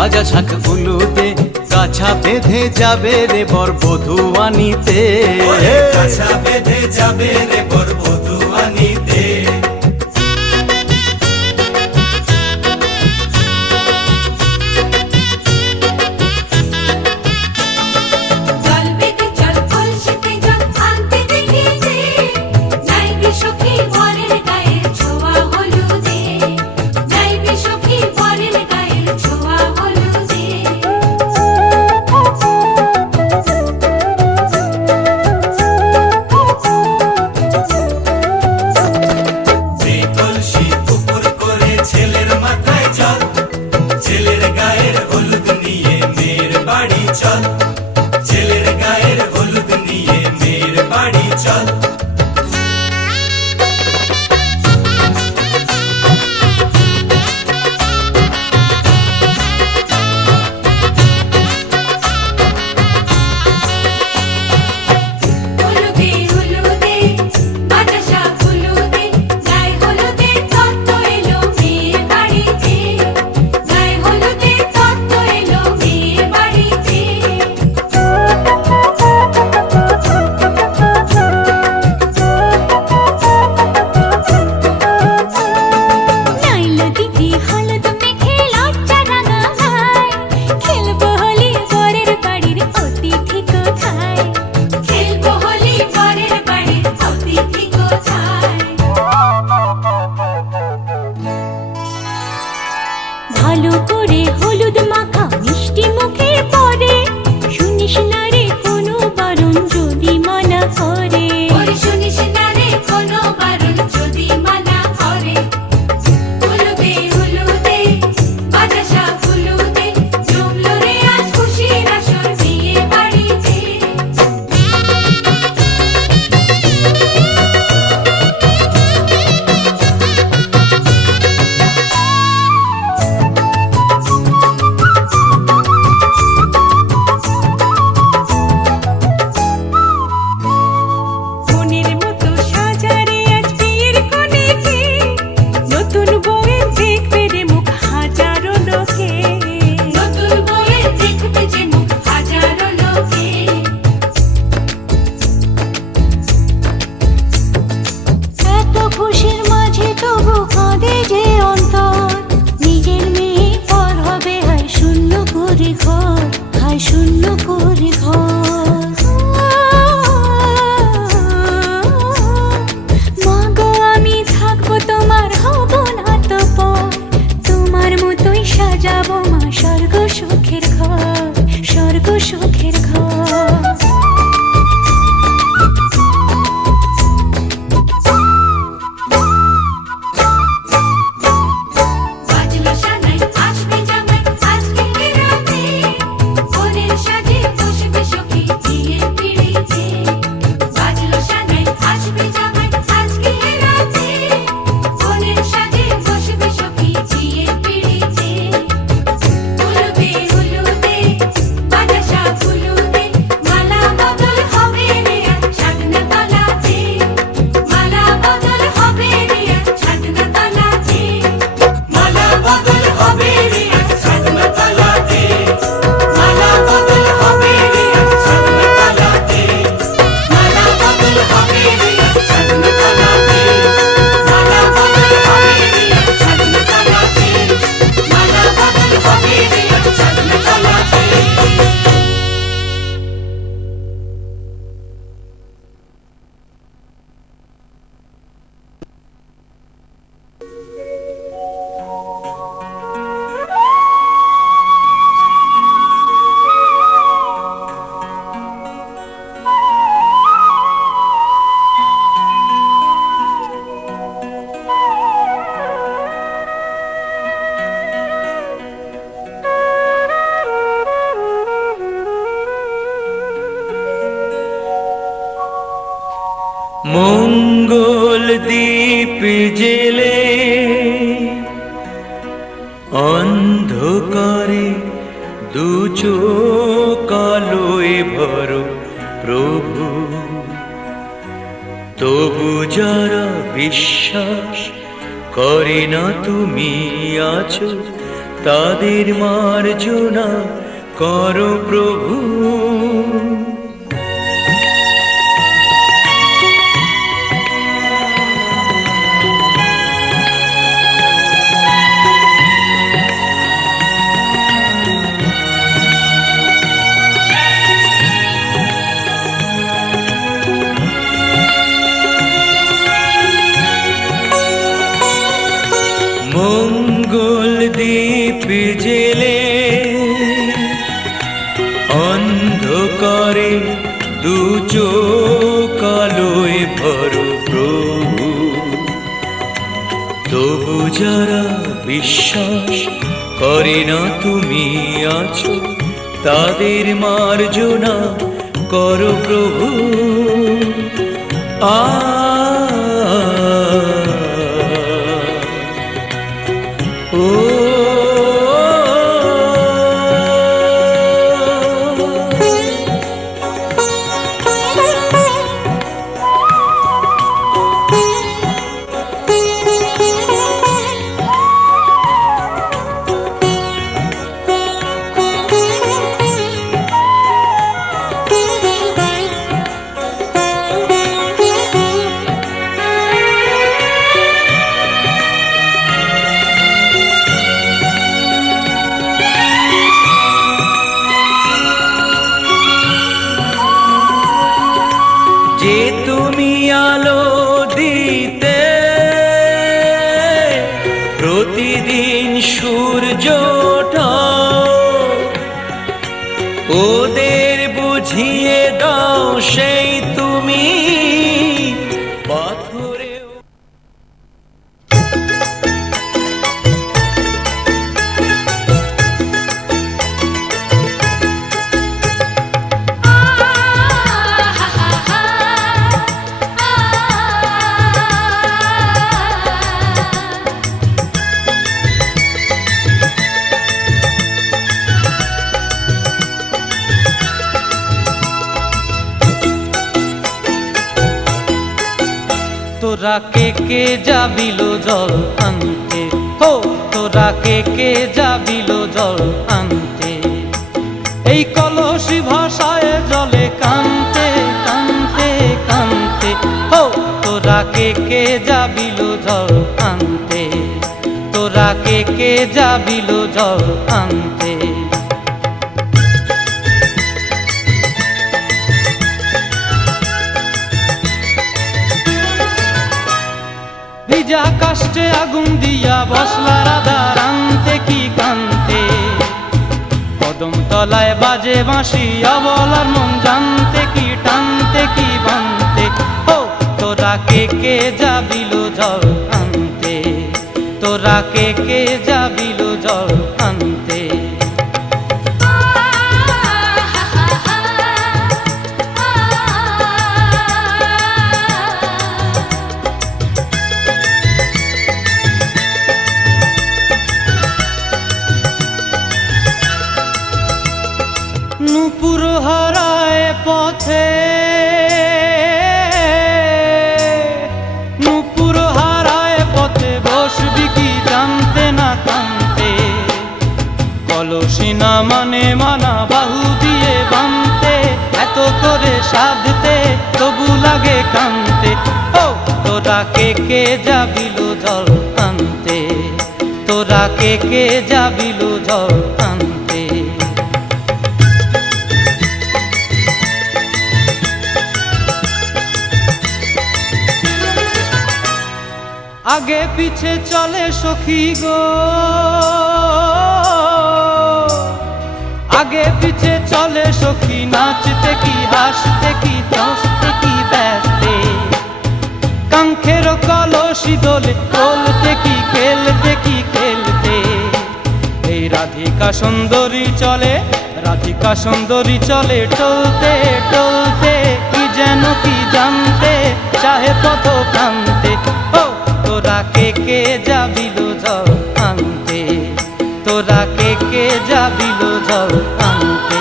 বাজা শাঁখ ফুলুতে কাছা বেঁধে যাবে রে বর বধূ আনিতে, কাছা বেঁধে যাবে রে বর বধূ আনিতে। ছেলের গায়ের হলুদ নিয়ে মেয়ের বাড়ি চল। ভালো করে হলুদ মাখা মিষ্টি মুখে পড়ে, শুনিস না রে কোনো বারণ যদি মানা করে, শুনিস না রে কোনো বারণ যদি মানা করে। হলুদে হলুদে বাজা শাঁখ ফুলুদে, জমলো রে আজ খুশির আসর বিয়ে বাড়িতে। শূন্য করে ঘর মাগো আমি থাকবো তোমার হব না তো পর, তোমার মতোই সাজাবো মা স্বর্গ সুখের ঘর, স্বর্গ সুখের ঘর। মঙ্গল দীপ জেলে অন্ধকারে দু চোখ আলোয় ভরো প্রভু, তবু যারা বিশ্বাস করে না তুমি আছো তাদের মার্জনা করো প্রভু। মঙ্গল দ্বীপ জেলে অন্ধকারে দু চোখ আলোয় ভরো প্রভু। তবু যারা বিশ্বাস করে না তুমি আছো, তাদের মার্জনা করো প্রভু। যে তুমি আলো দিতে প্রতিদিন সূর্য ওঠাও, ওদের বুঝিয়ে দাও সেই তুমি পাথরে। তোরা কে কে যাবিল জল আনতে, হো তোরা কে কে যাবিল জল আনতে। এই কলসি ভাষায় জলে কানতে কানতে কানতে, হো তোরা কে কে যাবিল জল আনতে। তোরা কে কে যাবিল জল আনতে। ভিজা কাষ্টে আগুন দিয়া বসলা রাধা রানতে কি কান্তে। কদম তলায় বাজে বাঁশি অবলার মন জানতে কি টানতে কি বানতে। ও তোরা কে কে যাবিল জল আনতে। তোরা কে কে যাবিল জল আনতে। নূপুর হারায় পথে, নূপুর হারায় পথে বসবি কি জানতে না কানতে। কলসি না মানে মানা বাহু দিয়ে বানতে, এত করে সাধতে তবু লাগে কানতে। ও তোরা কে কে যাবিল জল আনতে। তোরা কে কে যাবিল জল আনতে। আগে পিছে চলে সখী গো, আগে পিছে চলে সখী নাচতে কি হাসতে কি দোস্তে কি ব্যস্তে। কাঙ্ক্ষের কলসি দোলে বলতে কি খেলতে কি খেলতে। এই রাধিকা সুন্দরী চলে, রাধিকা সুন্দরী চলে টলতে টলতে, কি যেন কি জানতে চাহে পথ প্রান্তে। ও তোরা কে কে যাবিল জল আনতে। তোরা কে কে যাবিল জল আনতে।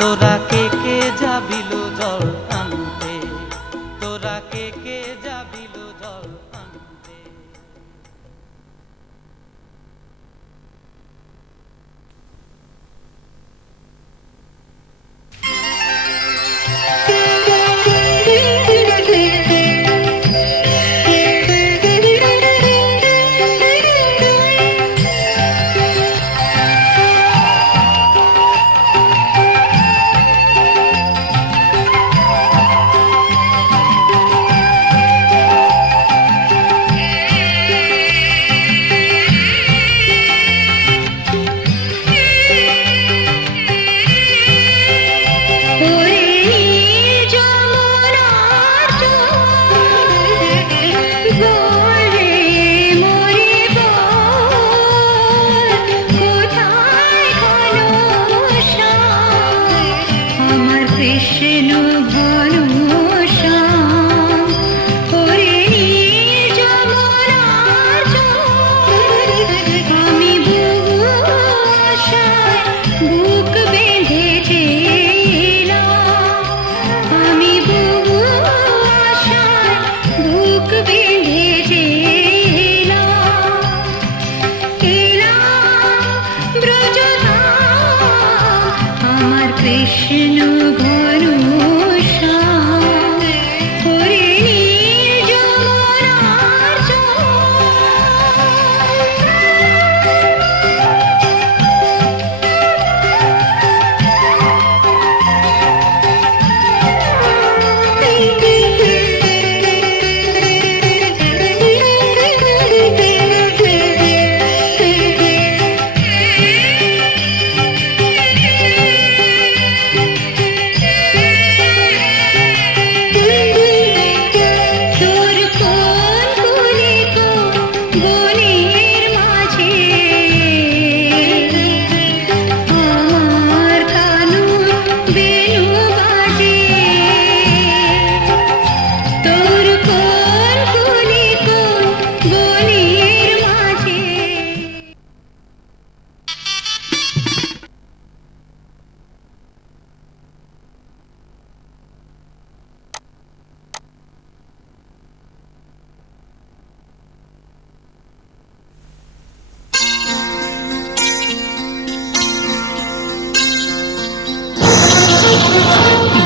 তোরা কে কে যাবিল জল আনতে। তোরা কে কে যাবিল জল।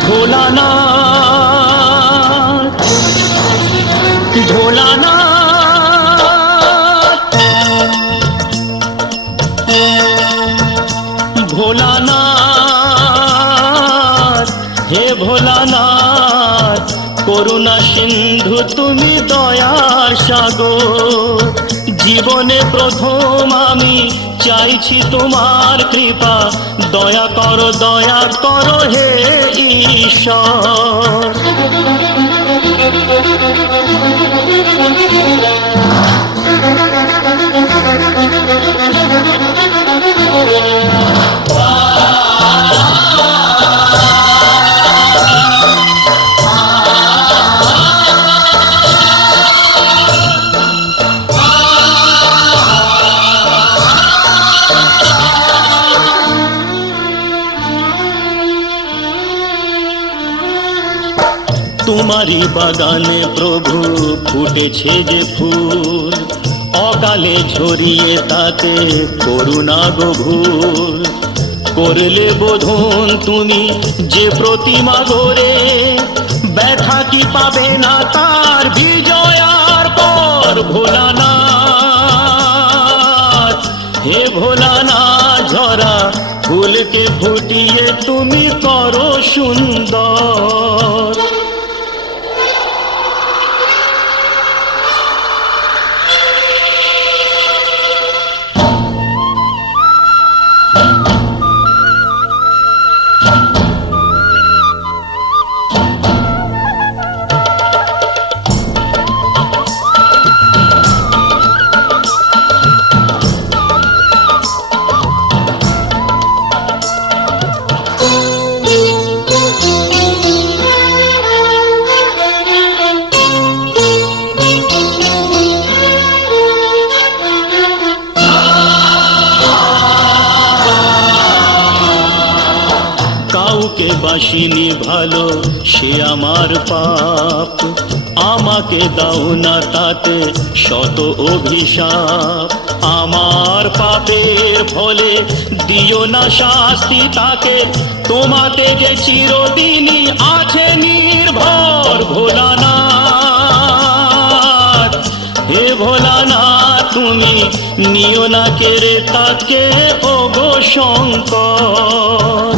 ভোলানাথ ভোলানাথ ভোলানাথ হে ভোলানাথ করুণা সিন্ধু তুমি দয়ার সাগর জীবনে প্রথম আমি চাইছি তোমার কৃপা দয়া করো হে ঈশ্বর তোমারি বাগানে প্রভু ফুটেছে যে ফুল অকালে ঝরিয়ে তাতে করুণা গভুর করলে বোধন তুমি যে প্রতিমা গড়ে ব্যথা কি পাবে না তার বিজয়ার পর ভোলানাথ হে ভোলানাথ ঝরা ফুলকে ফুটিয়ে তুমি করো সুন্দর কাউকে বাসিনি ভালো সে আমার পাপ আমাকে দাও না তাতে শত অভিশাপ আমার পাপের ফলে দিও না শাস্তি তাকে তোমাতে যে চিরদিনই আছে নির্ভর ভোলানাথ হে ভোলানাথ তুমি নিও না কেড়ে তাকে ওগো শঙ্কর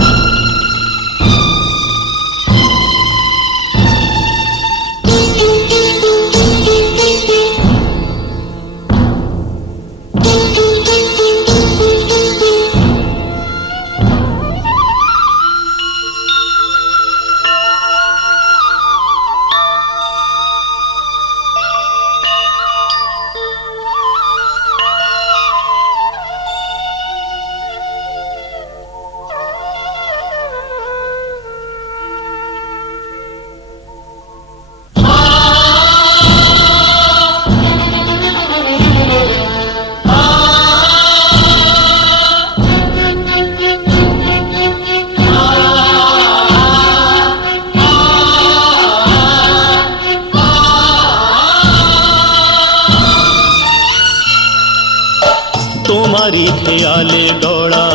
তোমারি খেয়ালে গড়া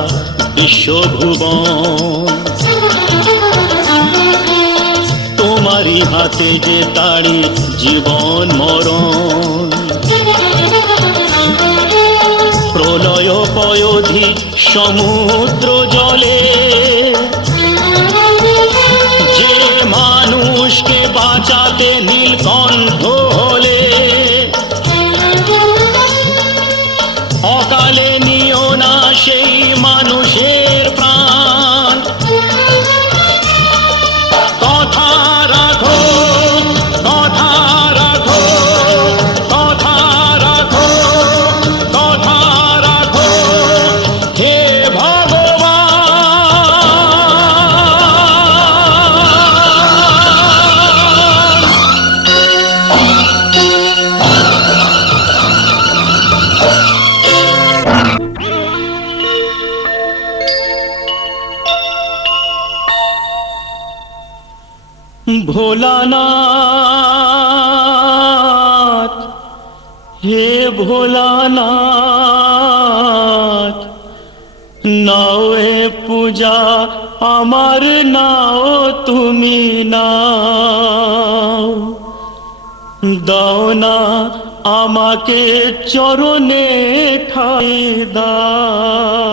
বিশ্বভুবন তোমারি হাতে যে তাড়ি জীবন মরণ প্রলয় পয়োধি সমুদ্র জলে যে মানুষকে বাঁচাতে নীলকণ্ঠ হলে অকালে নিও না সেই মানুষের প্রাণ কথা রাখো কথা রাখো কথা রাখো কথা রাখো হে ভোলানাথ হে ভোলানাথ নাও এ পূজা আমার নাও তুমি নাও, দাও না আমাকে চরণে ঠাই দাও।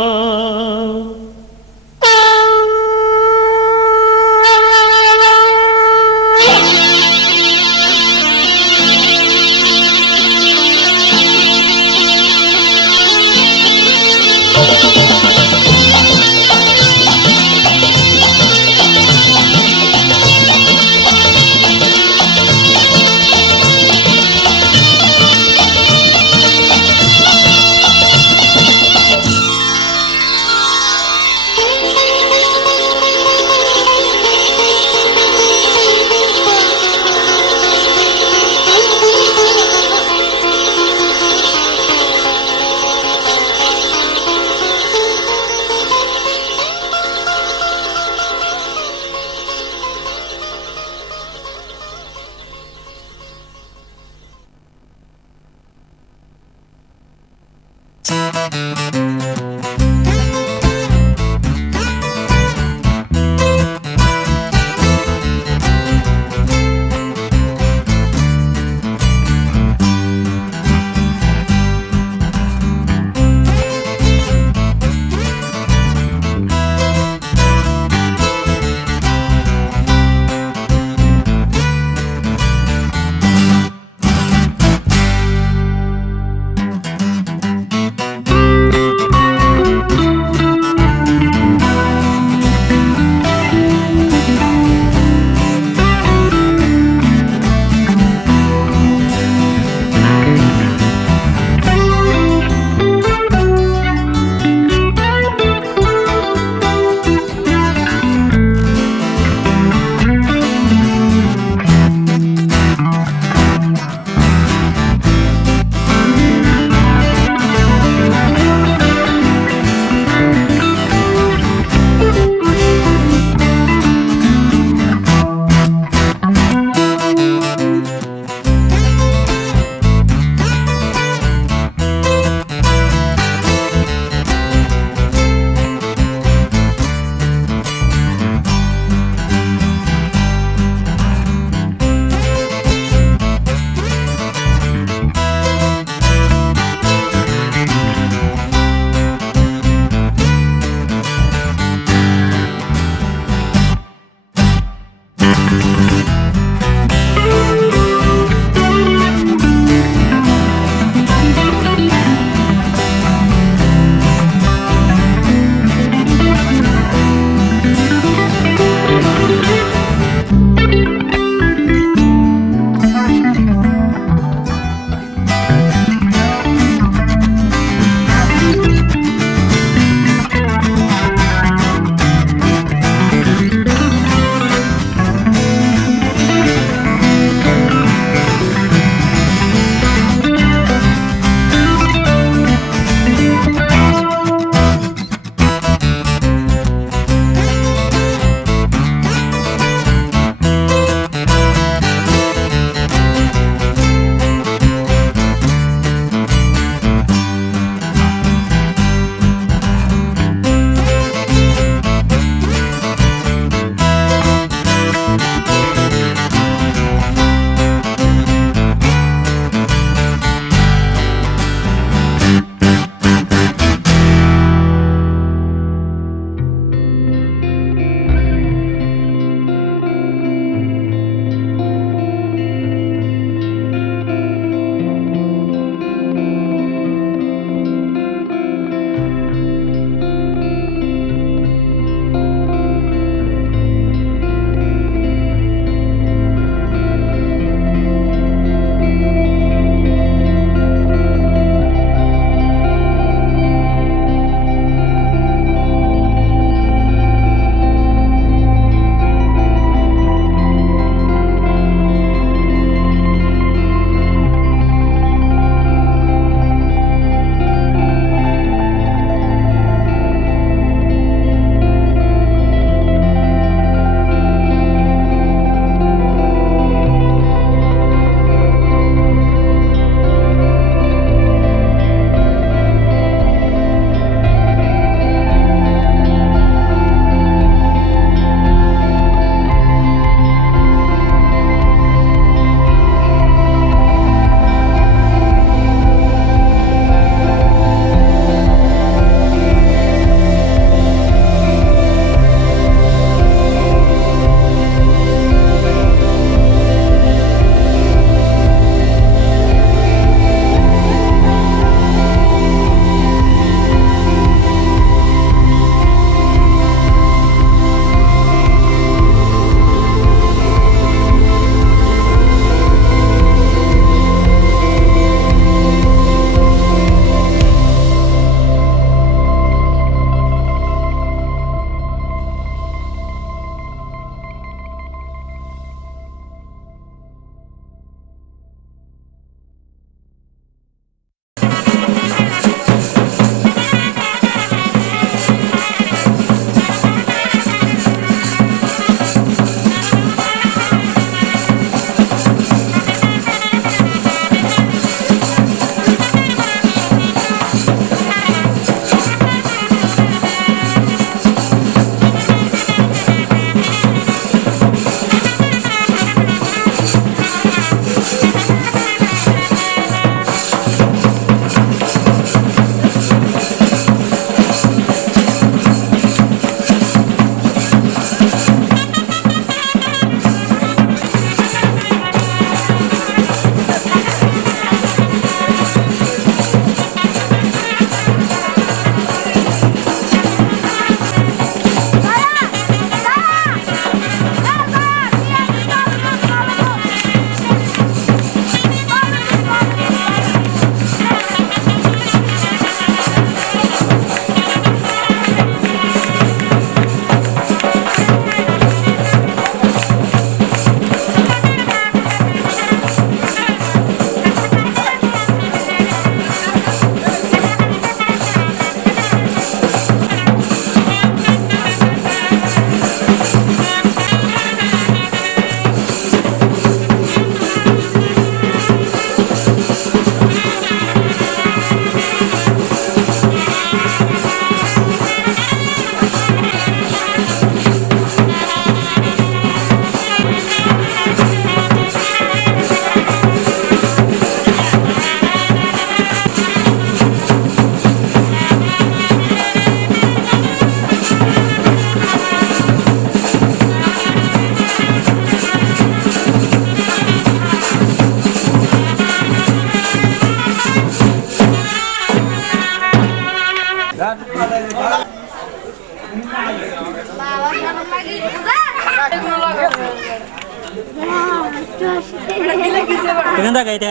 এখানে থাকা এটা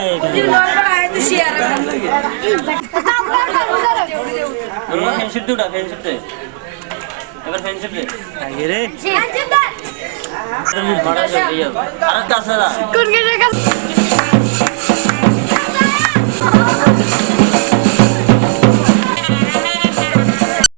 ফ্রেন্ডশিপ দুটা ফ্রেন্ডশিপ দে এবার ফ্রেন্ডশিপ দে রে আর কাছে কোন